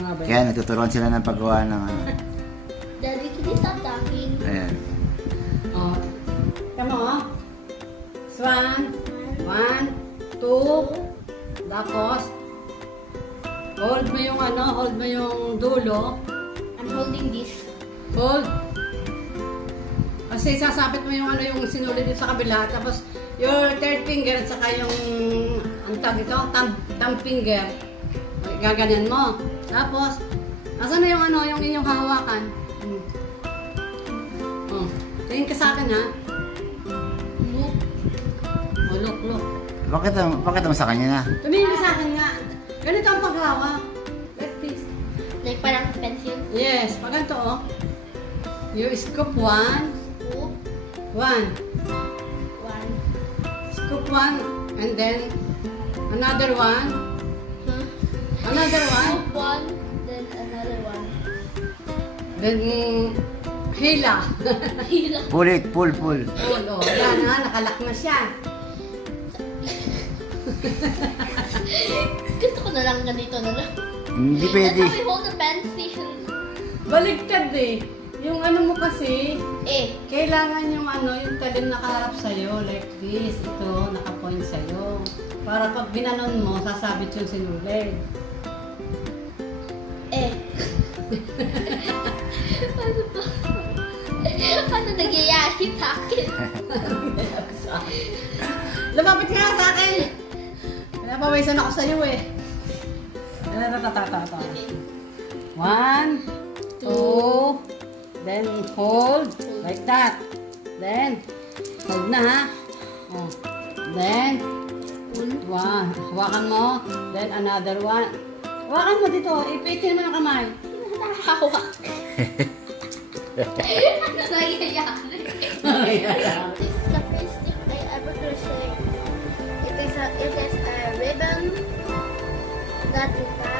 Kaya nagtuturuan sila ng paggawa ng ano. Daddy, can you stop talking? Ayan. Oh. Tama mo? Swan. 1, 2. Tapos, hold mo yung ano, hold mo yung dulo. I'm holding this. Hold. Kasi sasapit mo yung ano, yung sinulid dito sa kabila. Tapos, your third finger at saka yung, ang tag ito, thumb finger. Gaganyan mo. Tapos, asan na yung ano, yung inyong hawakan? Oh, tingin ka sa akin ha. Look. Oh, look. Bakit mo sa kanya na? Tumingin ka sa akin nga. Ganito ang paghawak. Like this. Like parang pencil. Yes, pag ganito oh. You scoop 1. Scoop. 1. 1. Scoop 1. And then, another 1. Huh? Another 1. Scoop 1. Then another 1. Then, hila. Hila. Pull it, pull. Oh, yan ha, nakalak na siya. Gusto ko na lang ganito na lang. Hindi pwede. That's how we hold the pencil. Baligtad eh. Yung ano mo kasi, Eh. kailangan yung ano, yung talim nakaharap sa'yo, like this. Ito, nakapoint sa'yo. Para pag binanon mo, sasabit yung sinulid. Eh. Paano ba? Paano nagyayari sa akin? Lumapit ka nga sa akin! Pinapawisan ako sa'yo eh. Tata. 1, 2, then hold, like that. Then, hold na ha. Oh. Then, 1, hawakan mo. Then another 1. Hawakan mo dito, ipitin mo ng kamay. Hawak. Ano nangyayari? This is the first thing I ever crochet. It is a ribbon that you tie.